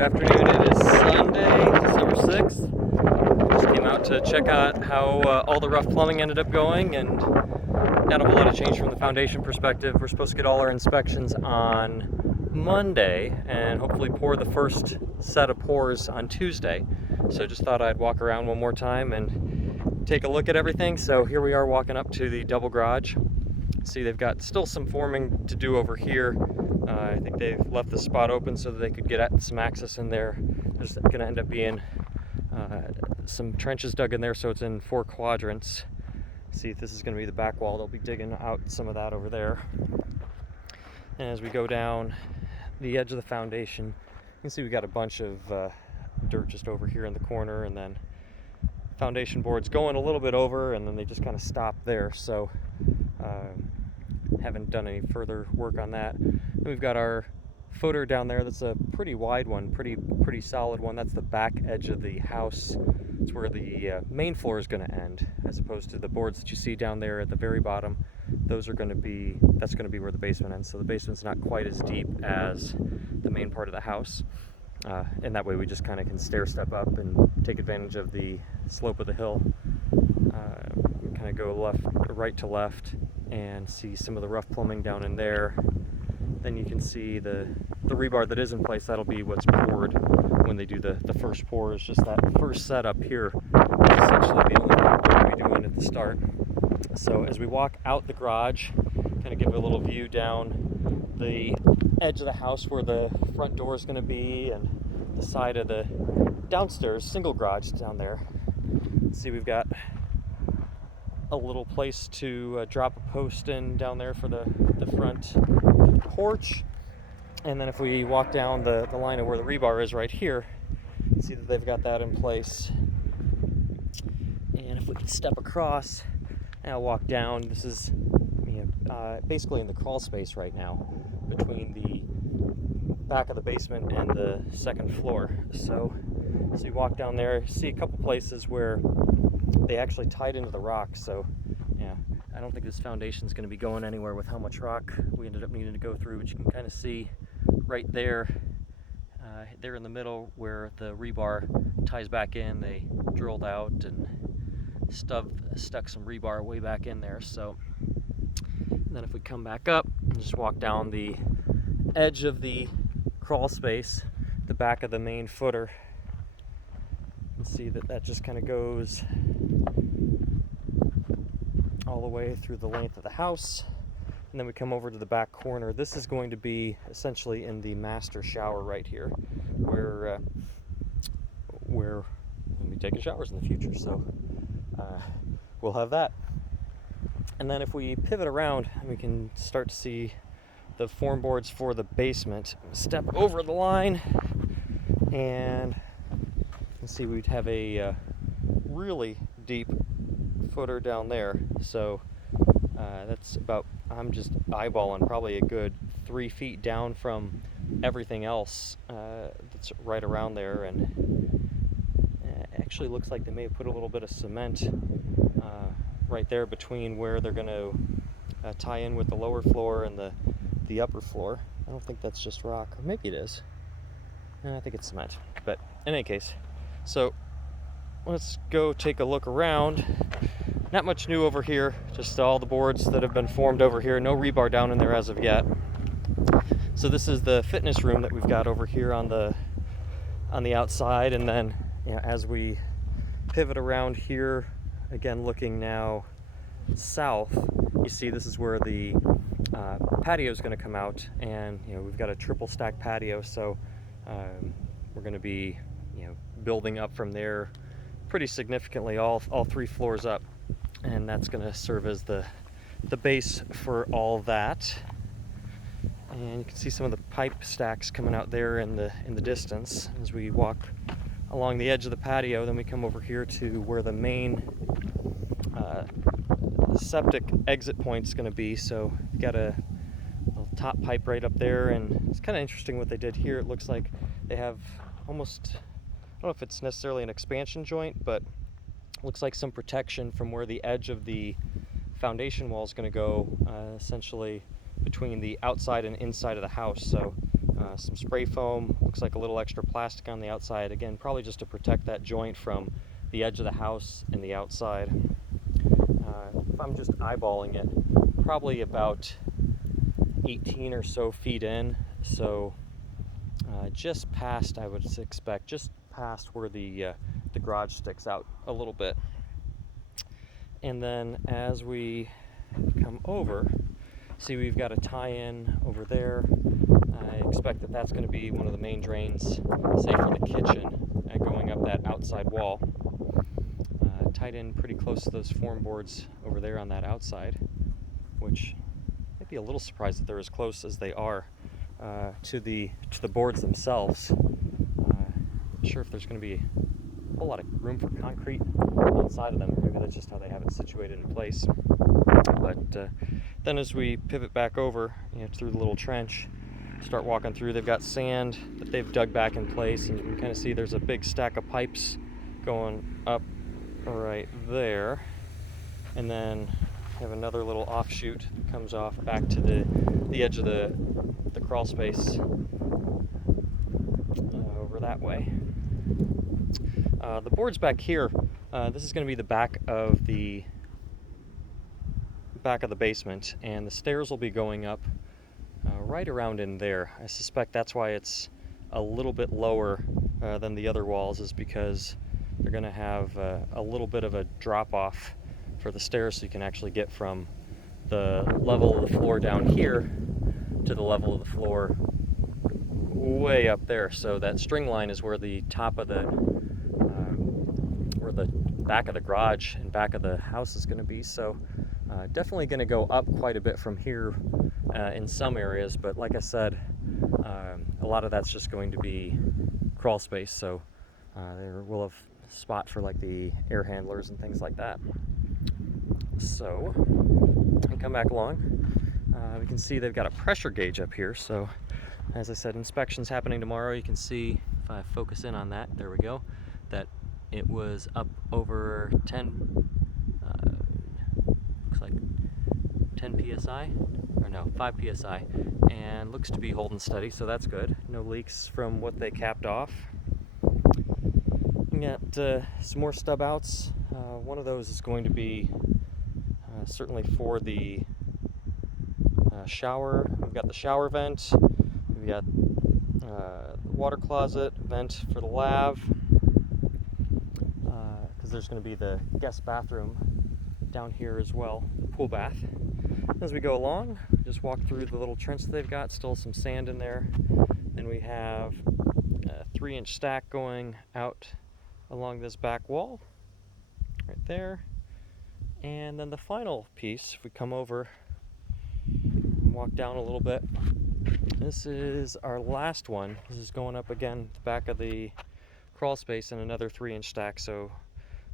Good afternoon. It is Sunday, December 6th. Just came out to check out how all the rough plumbing ended up going, and not a whole lot of change from the foundation perspective. We're supposed to get all our inspections on Monday and hopefully pour the first set of pours on Tuesday. So just thought I'd walk around one more time and take a look at everything. So here we are walking up to the double garage. See, they've got still some forming to do over here. I think they've left the spot open so that they could get at some access in there. There's going to end up being some trenches dug in there, so it's in 4 quadrants. See, if this is going to be the back wall, they'll be digging out some of that over there. And as we go down the edge of the foundation, you can see we got a bunch of dirt just over here in the corner, and then foundation boards going a little bit over, and then they just kind of stop there. So haven't done any further work on that. Then we've got our footer down there. That's a pretty wide one, pretty solid one. That's the back edge of the house. It's where the main floor is going to end, as opposed to the boards that you see down there at the very bottom. Those are going to be, that's going to be where the basement ends. So the basement's not quite as deep as the main part of the house. And that way we just kind of can stair step up and take advantage of the slope of the hill. Kind of go right to left and see some of the rough plumbing down in there. Then you can see the rebar that is in place. That'll be what's poured when they do the first pour. Is just that first set up here. It's essentially the only thing we're going to be doing at the start. So as we walk out the garage, kind of give a little view down the edge of the house where the front door is going to be, and the side of the downstairs single garage down there. See, we've got a little place to drop a post in down there for the front porch. And then if we walk down the line of where the rebar is right here, see that they've got that in place. And if we can step across and I'll walk down, this is basically in the crawl space right now between the back of the basement and the second floor. So as we walk down there, see a couple places where they actually tied into the rock. So yeah, I don't think this foundation is going to be going anywhere with how much rock we ended up needing to go through, but you can kind of see right there, there in the middle where the rebar ties back in. They drilled out and stuck some rebar way back in there. So and then if we come back up and just walk down the edge of the crawl space, the back of the main footer, and see that just kind of goes all the way through the length of the house. And then we come over to the back corner. This is going to be essentially in the master shower right here, where we'll be taking showers in the future. So we'll have that. And then if we pivot around, we can start to see the form boards for the basement. Step over the line, and you can see we'd have a really deep footer down there. So that's about, I'm just eyeballing probably a good 3 feet down from everything else that's right around there. And it actually looks like they may have put a little bit of cement right there between where they're going to tie in with the lower floor and the upper floor. I don't think that's just rock, or maybe it is. I think it's cement, but in any case, so let's go take a look around. Not much new over here, just all the boards that have been formed over here. No rebar down in there as of yet. So this is the fitness room that we've got over here on the outside. And then as we pivot around here, again looking now south, you see this is where the patio is going to come out, and we've got a triple stack patio. So we're going to be building up from there pretty significantly, all 3 floors up, and that's going to serve as the base for all that. And you can see some of the pipe stacks coming out there in the distance as we walk along the edge of the patio. Then we come over here to where the main septic exit point is going to be. So you've got a little top pipe right up there, and it's kind of interesting what they did here. It looks like they have almost, I don't know if it's necessarily an expansion joint, but looks like some protection from where the edge of the foundation wall is going to go, essentially between the outside and inside of the house. So some spray foam, looks like a little extra plastic on the outside, again probably just to protect that joint from the edge of the house and the outside. If I'm just eyeballing it, probably about 18 or so feet in, so just past, I would expect, just past where the garage sticks out a little bit. And then as we come over, see we've got a tie-in over there. I expect that that's going to be one of the main drains, say for the kitchen, going up that outside wall. Tied in pretty close to those form boards over there on that outside, which might be a little surprised that they're as close as they are to the boards themselves. Not sure if there's going to be a whole lot of room for concrete outside of them. Maybe that's just how they have it situated in place. But then as we pivot back over, through the little trench, start walking through, they've got sand that they've dug back in place, and you can kind of see there's a big stack of pipes going up right there, and then have another little offshoot that comes off back to the edge of the crawl space over that way. The boards back here, this is going to be the back of the basement, and the stairs will be going up right around in there. I suspect that's why it's a little bit lower than the other walls, is because they're going to have a little bit of a drop off for the stairs, so you can actually get from the level of the floor down here to the level of the floor way up there. So that string line is where the top of where the back of the garage and back of the house is going to be. So definitely going to go up quite a bit from here in some areas, but like I said, a lot of that's just going to be crawl space, so there will have spot for like the air handlers and things like that. So and come back along, we can see they've got a pressure gauge up here. So as I said, inspection's happening tomorrow. You can see if I focus in on that, there we go, that it was up over 10 looks like 10 psi, or no, 5 psi, and looks to be holding steady, so that's good. No leaks from what they capped off. We got some more stub outs. One of those is going to be certainly for the shower. We've got the shower vent. We've got the water closet vent for the lav, because there's going to be the guest bathroom down here as well, pool bath. As we go along, just walk through the little trench that they've got, still some sand in there. Then we have a 3-inch stack going out along this back wall, right there. And then the final piece, if we come over and walk down a little bit, this is our last one. This is going up again the back of the crawl space and another 3-inch stack. So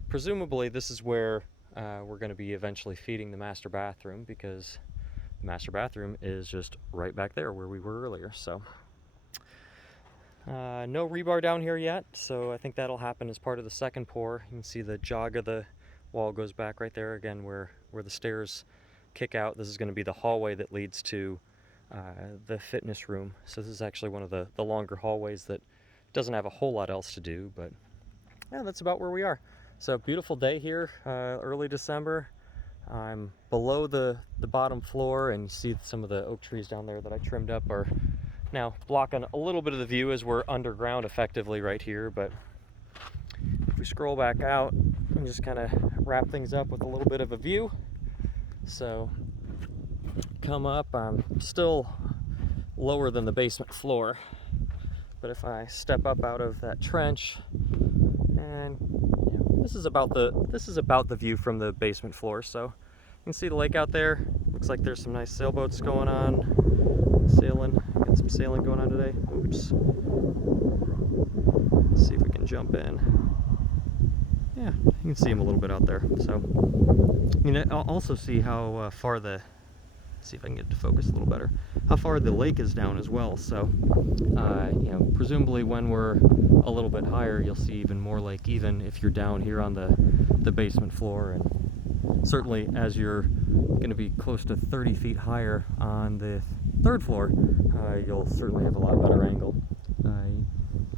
presumably this is where we're going to be eventually feeding the master bathroom, because the master bathroom is just right back there where we were earlier. So no rebar down here yet, so I think that'll happen as part of the second pour. You can see the jog of the wall goes back right there again where the stairs kick out. This is going to be the hallway that leads to the fitness room. So this is actually one of the longer hallways that doesn't have a whole lot else to do, but yeah, that's about where we are. So beautiful day here, early December. I'm below the bottom floor, and you see some of the oak trees down there that I trimmed up are now blocking a little bit of the view as we're underground effectively right here. But if we scroll back out and just kind of wrap things up with a little bit of a view. So come up, I'm still lower than the basement floor, but if I step up out of that trench, and this is about the view from the basement floor. So you can see the lake out there. Looks like there's some nice sailboats going on, sailing. Got some sailing going on today. Oops. Let's see if we can jump in. Yeah, you can see them a little bit out there. So you know, I'll also see how far the, see if I can get it to focus a little better, how far the lake is down as well. So you know, presumably when we're a little bit higher, you'll see even more lake, even if you're down here on the basement floor. And certainly as you're going to be close to 30 feet higher on the third floor, you'll certainly have a lot better angle. I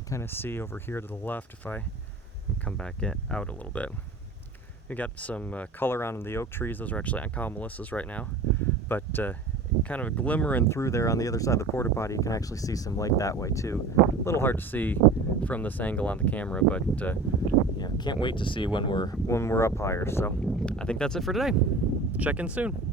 kind of see over here to the left if I come back out a little bit. We got some color on the oak trees. Those are actually Oncomelissus right now, but kind of glimmering through there on the other side of the porta potty, you can actually see some light that way too. A little hard to see from this angle on the camera, but yeah, can't wait to see when we're up higher. So I think that's it for today. Check in soon.